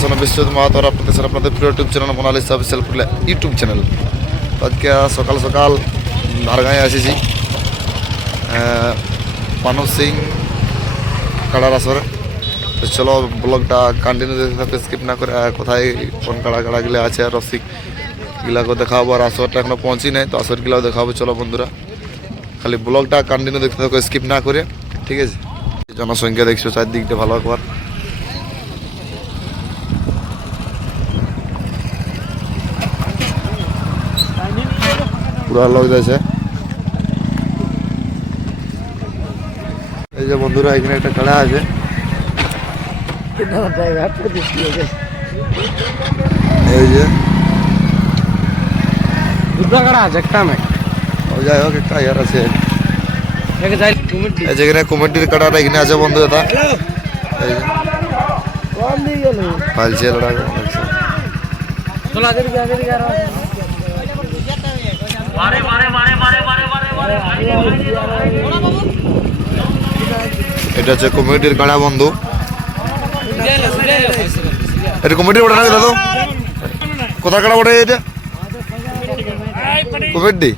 সোনা বিশ্বজিৎ মাহাতো আর আপনাদের সাথে আপনাদের প্রিয় YouTube channel Monalisa official YouTube channel. আজকে সকাল সকাল ধারগাঁয়ে এসেছি পানু সিং কাড়ার আসরে। তো চলো ব্লগটা কন্টিনিউ দেখতে থাকতে স্কিপ না করে কোথায় কোন কাড়াগুলো আছে আর রসিকগুলাকে দেখাবো। আর আসরটা এখনো পৌঁছি নাই, তো আসরগুলাও দেখাবো। চলো বন্ধুরা খালি ব্লগটা কন্টিনিউ দেখতে থাকো স্কিপ না করে, ঠিক আছে? জনসংখ্যা দেখছো চারদিকটা ভালো একবার। পুরা লোক যাচ্ছে। এই যে বন্ধুরা এখানে একটা কাড়া আছে, এই যে দুটো কাড়া আছে, একটা আমি যাই হোক একটা ইয়ার আছে যেখানে কমিটির কাড়াটা এখানে আছে বন্ধু। দাদা এই যে ফালছে লড়া এটা হচ্ছে কমিটির কাড়া বন্ধু। এটা কমিটির ওটা নাকি দাদু? কোথায় কাড়া ওঠে এটা? কমিটি?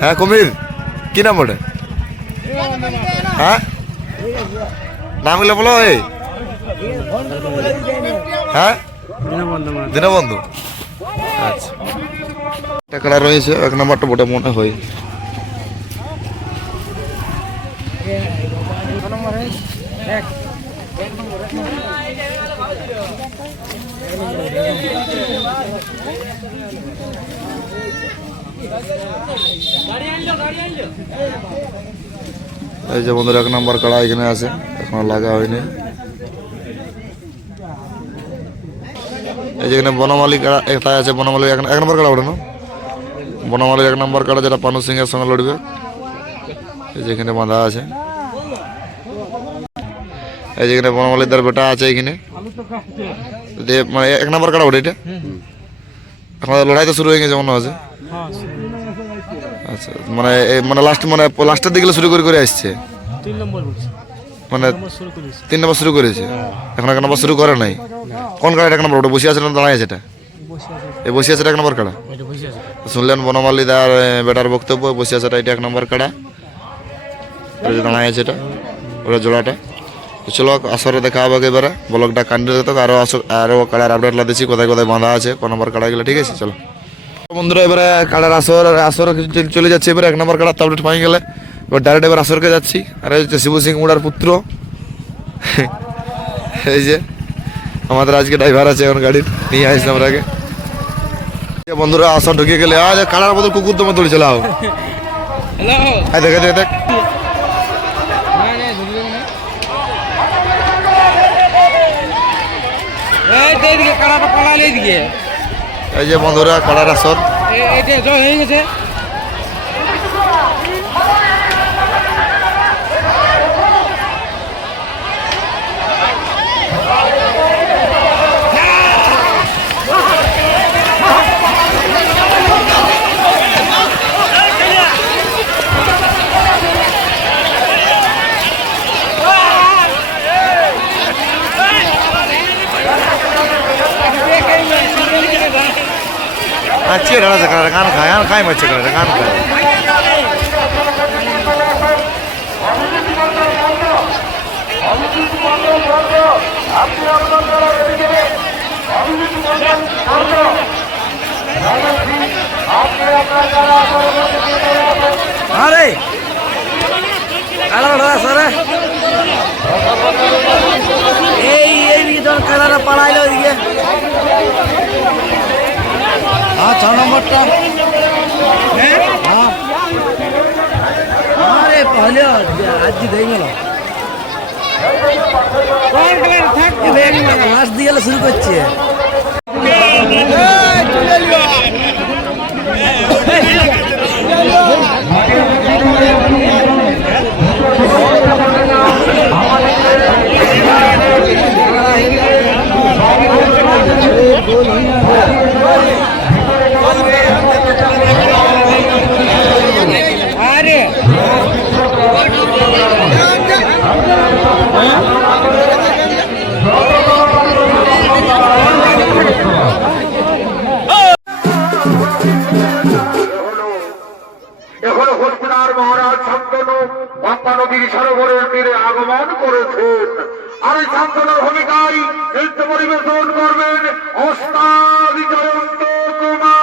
হ্যাঁ কুমির। কি নাম ওটা? হ্যাঁ নাম গুলো বলো। এই হ্যাঁ দীনবন্ধু। আচ্ছা একটা কাড়া রয়েছে, এক নম্বরটা বটে মনে হয়। এই যে বন্ধুরা এক নম্বর কাড়া এখানে আছে, এখনো লাগা হয়নি। এই যেখানে বনমালী কাড়া একটা আছে, বনমালী এক নম্বর কাড়া ওঠে না? বনমালীর এক নম্বর কাড়া যেটা পানু সিং এর সঙ্গে লড়বে, এই যেখানে বাঁধা আছে। এই যেখানে বনমালীর তার বেটা আছে এখানে, মানে এক নম্বর কাড়া ওঠে এটা। এখন লড়াই তো শুরু হয়ে গেছে মনে আছে। আচ্ছা মানে মানে লাস্টের দিকে শুরু করে আসছে, মানে 3 নম্বর শুরু করেছে, এখন 1 নম্বর শুরু করে নাই। কোন কাড়া 1 নম্বর ওটা বসে আছে না দাঁড়ায় আছে? এটা এই বসে আছে 1 নম্বর কাড়া। শুনলেন বনমালী দার বেটার বক্তব্য, বসে আছে এটা 1 নম্বর কাড়া, দাঁড়ায় আছে এটা ওটা জোড়াটা। তো চলো আসরে দেখা হবে এবারে, ব্লগটা কন্টিনিউ করতে আরো কাড়ার আপডেটলা দিচ্ছি, কোথায় কোথায় বাঁধা আছে কোন নম্বর কাড়াগুলো, ঠিক আছে? চলো বন্ধুরা এবারে কাড়ার আসর চলে যাচ্ছে। এবারে 1 নম্বর কাড়ার আপডেট পাই গেলে এবার ডাইরেক্ট এবার আসরকে যাচ্ছি। আর হচ্ছে শিবু সিং মুড়ার পুত্র, এই যে আমাদের আজকে ড্রাইভার আছে, এখন গাড়ি নিয়ে আসলাম আমরা আগে। বন্ধুরা আসর ঢুকে গেলে আজ কাড়ার বদল কুকুর তোমার দৌড়ে চালাও। দেখ দেখ দেখ এই যে বন্ধুরা কাড়ার আসর হয়ে গেছে। अच्छी रहा से कर गान खाए बच्चे कर गान खाए। अरे আলো সরে এই বিদর কালারা পাড়াইলো ওইদিকে। हाँ 6 नंबरটা हाँ अरे पहले आज देख गেল কোন কালার থাকতে দেখ লাস্ট দিয়ে শুরু করছে। চলে লিও হস্তিনার মহারাজ শান্তনু গঙ্গা নদীর সরোবরের তীরে আগমন করেছেন। আর এই শান্তনুর ভূমিকায় নৃত্য পরিবেশন করবেন ওস্তাদ জয়ন্ত কুমার।